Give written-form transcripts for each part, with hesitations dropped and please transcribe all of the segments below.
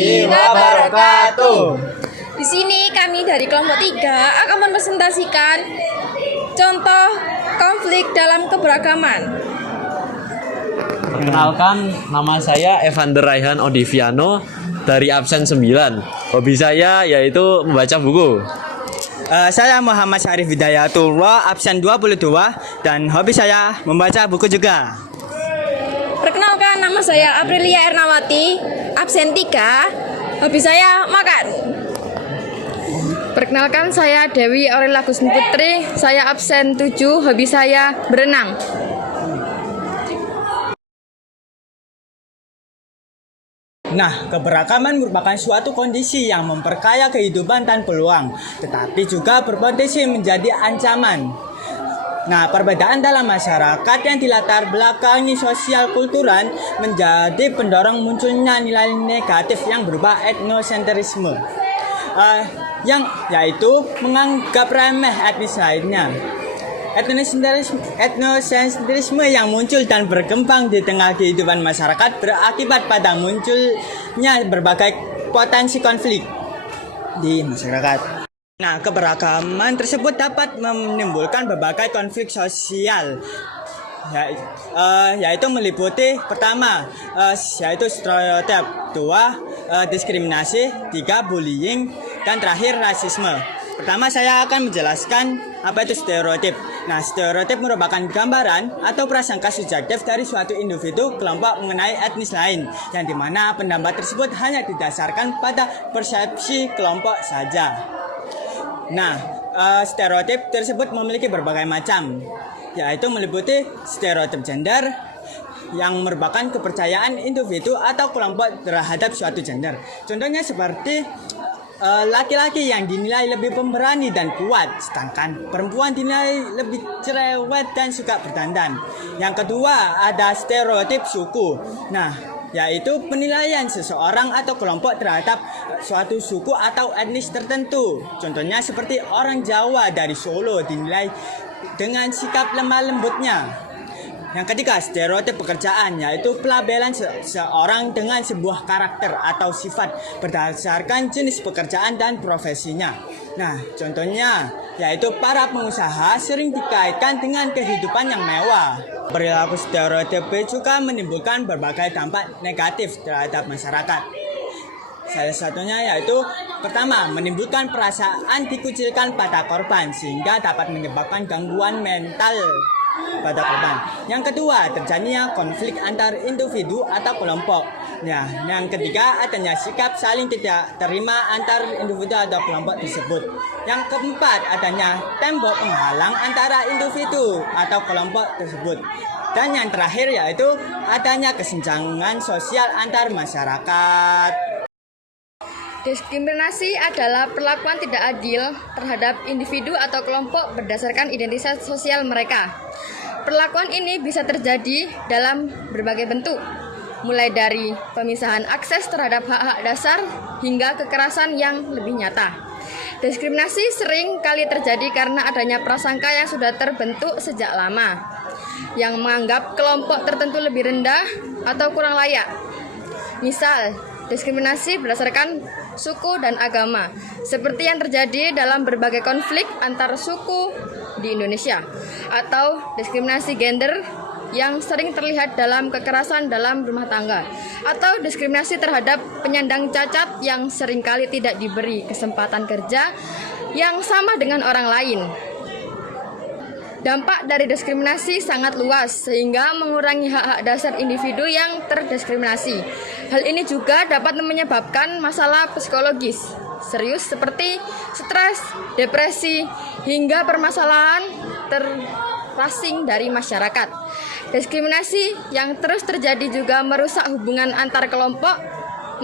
warahmatullahi wabarakatuh. Di sini kami dari kelompok 3 akan mempresentasikan contoh konflik dalam keberagaman. Perkenalkan, nama saya Evander Raihan Odiviano dari absen 9. Hobi saya yaitu membaca buku. Saya Muhammad Syarif Hidayatullah, absen 22, dan hobi saya membaca buku juga. Perkenalkan, nama saya Aprilia Ernawati, absen 3. Hobi saya makan. Perkenalkan, saya Dewi Aurel Agustin Putri, saya absen 7, hobi saya berenang. Nah, keberagaman merupakan suatu kondisi yang memperkaya kehidupan dan peluang, tetapi juga berpotensi menjadi ancaman. Nah, perbedaan dalam masyarakat yang dilatar belakangi sosial kultural menjadi pendorong munculnya nilai negatif yang berupa etnosentrisme, yang yaitu menganggap remeh etnis lainnya. Etnosentrisme yang muncul dan berkembang di tengah kehidupan masyarakat berakibat pada munculnya berbagai potensi konflik di masyarakat. Nah, keberagaman tersebut dapat menimbulkan berbagai konflik sosial, yaitu meliputi pertama, yaitu stereotip, 2, diskriminasi, 3, bullying, dan terakhir rasisme. Pertama, saya akan menjelaskan apa itu stereotip. Nah, stereotip merupakan gambaran atau prasangka subjektif dari suatu individu kelompok mengenai etnis lain, yang dimana pendapat tersebut hanya didasarkan pada persepsi kelompok saja. Nah, stereotip tersebut memiliki berbagai macam, yaitu meliputi stereotip gender yang merupakan kepercayaan individu atau kelompok terhadap suatu gender. Contohnya seperti laki-laki yang dinilai lebih pemberani dan kuat, sedangkan perempuan dinilai lebih cerewet dan suka berdandan. Yang kedua, ada stereotip suku. Nah, yaitu penilaian seseorang atau kelompok terhadap suatu suku atau etnis tertentu. Contohnya seperti orang Jawa dari Solo dinilai dengan sikap lemah lembutnya. Yang ketiga, stereotip pekerjaan, yaitu pelabelan seseorang dengan sebuah karakter atau sifat berdasarkan jenis pekerjaan dan profesinya. Nah, contohnya yaitu para pengusaha sering dikaitkan dengan kehidupan yang mewah. Perilaku stereotip juga menimbulkan berbagai dampak negatif terhadap masyarakat. Salah satunya yaitu pertama, menimbulkan perasaan dikucilkan pada korban sehingga dapat menyebabkan gangguan mental pada korban. Yang kedua, terjadinya konflik antar individu atau kelompok. Nah, yang ketiga, adanya sikap saling tidak terima antar individu atau kelompok tersebut. Yang keempat, adanya tembok penghalang antara individu atau kelompok tersebut. Dan yang terakhir yaitu adanya kesenjangan sosial antar masyarakat. Diskriminasi adalah perlakuan tidak adil terhadap individu atau kelompok berdasarkan identitas sosial mereka. Perlakuan ini bisa terjadi dalam berbagai bentuk, mulai dari pemisahan akses terhadap hak-hak dasar hingga kekerasan yang lebih nyata. Diskriminasi sering kali terjadi karena adanya prasangka yang sudah terbentuk sejak lama, yang menganggap kelompok tertentu lebih rendah atau kurang layak. Misal, diskriminasi berdasarkan suku dan agama, seperti yang terjadi dalam berbagai konflik antar suku di Indonesia, atau diskriminasi gender yang sering terlihat dalam kekerasan dalam rumah tangga, atau diskriminasi terhadap penyandang cacat yang seringkali tidak diberi kesempatan kerja yang sama dengan orang lain. Dampak dari diskriminasi sangat luas sehingga mengurangi hak-hak dasar individu yang terdiskriminasi. Hal ini juga dapat menyebabkan masalah psikologis serius seperti stres, depresi, hingga permasalahan terasing dari masyarakat. Diskriminasi yang terus terjadi juga merusak hubungan antar kelompok,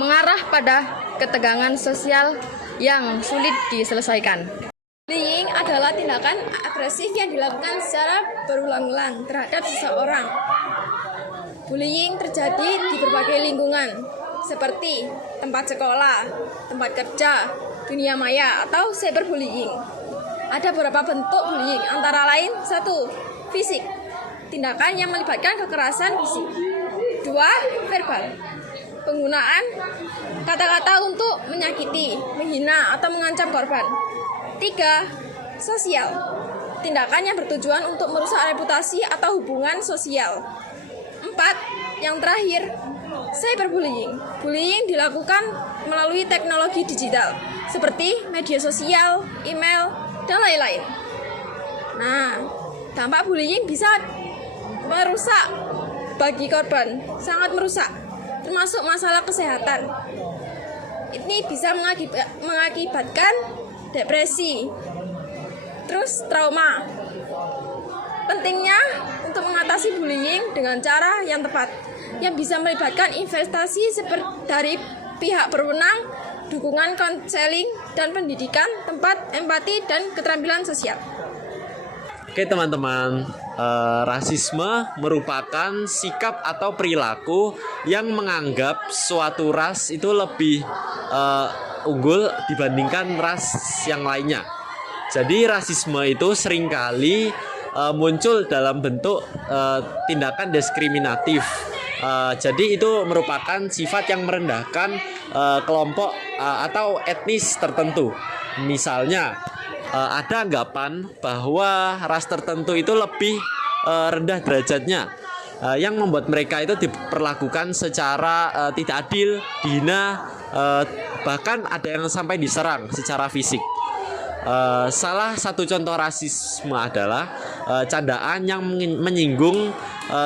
mengarah pada ketegangan sosial yang sulit diselesaikan. Bullying adalah tindakan agresif yang dilakukan secara berulang-ulang terhadap seseorang. Bullying terjadi di berbagai lingkungan, seperti tempat sekolah, tempat kerja, dunia maya, atau cyberbullying. Ada beberapa bentuk bullying, antara lain 1. Fisik, tindakan yang melibatkan kekerasan fisik. Dua, verbal. Penggunaan kata-kata untuk menyakiti, menghina, atau mengancam korban. Tiga, sosial. Tindakan yang bertujuan untuk merusak reputasi atau hubungan sosial. Empat, yang terakhir, cyberbullying. Bullying dilakukan melalui teknologi digital, seperti media sosial, email, dan lain-lain. Nah, dampak bullying bisa merusak bagi korban, sangat merusak, termasuk masalah kesehatan. Ini bisa mengakibatkan depresi, terus trauma. Pentingnya untuk mengatasi bullying dengan cara yang tepat, yang bisa melibatkan investasi dari pihak berwenang, dukungan konseling dan pendidikan, tempat, empati, dan keterampilan sosial. Oke teman-teman, rasisme merupakan sikap atau perilaku yang menganggap suatu ras itu lebih unggul dibandingkan ras yang lainnya. Jadi rasisme itu seringkali muncul dalam bentuk tindakan diskriminatif. Jadi itu merupakan sifat yang merendahkan kelompok atau etnis tertentu. Misalnya ada anggapan bahwa ras tertentu itu lebih rendah derajatnya, yang membuat mereka itu diperlakukan secara tidak adil, dihina, bahkan ada yang sampai diserang secara fisik. Salah satu contoh rasisme adalah candaan yang menyinggung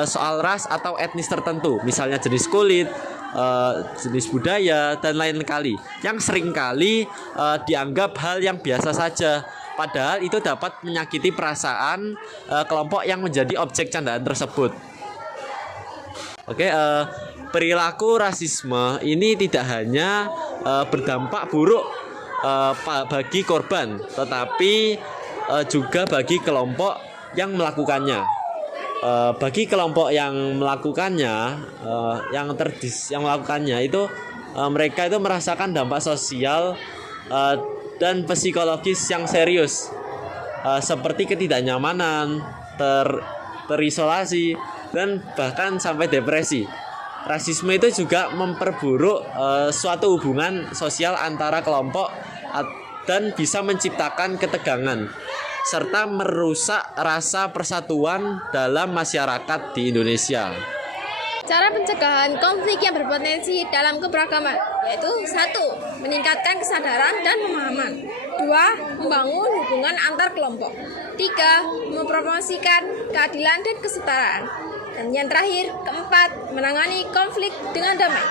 soal ras atau etnis tertentu, misalnya jenis kulit, jenis budaya, dan lain kali, yang seringkali dianggap hal yang biasa saja, padahal itu dapat menyakiti perasaan kelompok yang menjadi objek candaan tersebut. Oke, perilaku rasisme ini tidak hanya berdampak buruk bagi korban, tetapi juga bagi kelompok yang melakukannya. Bagi kelompok yang melakukannya, yang melakukannya itu mereka itu merasakan dampak sosial dan psikologis yang serius, seperti ketidaknyamanan, terisolasi, dan bahkan sampai depresi. Rasisme itu juga memperburuk suatu hubungan sosial antara kelompok dan bisa menciptakan ketegangan serta merusak rasa persatuan dalam masyarakat di Indonesia. Cara pencegahan konflik yang berpotensi dalam keberagaman yaitu 1. Meningkatkan kesadaran dan pemahaman. 2. Membangun hubungan antar kelompok. 3. Mempromosikan keadilan dan kesetaraan. Dan yang terakhir, keempat, menangani konflik dengan damai.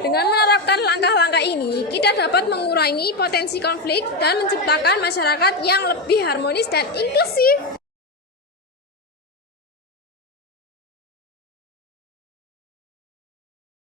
Dengan menerapkan langkah-langkah ini, kita dapat mengurangi potensi konflik dan menciptakan masyarakat yang lebih harmonis dan inklusif.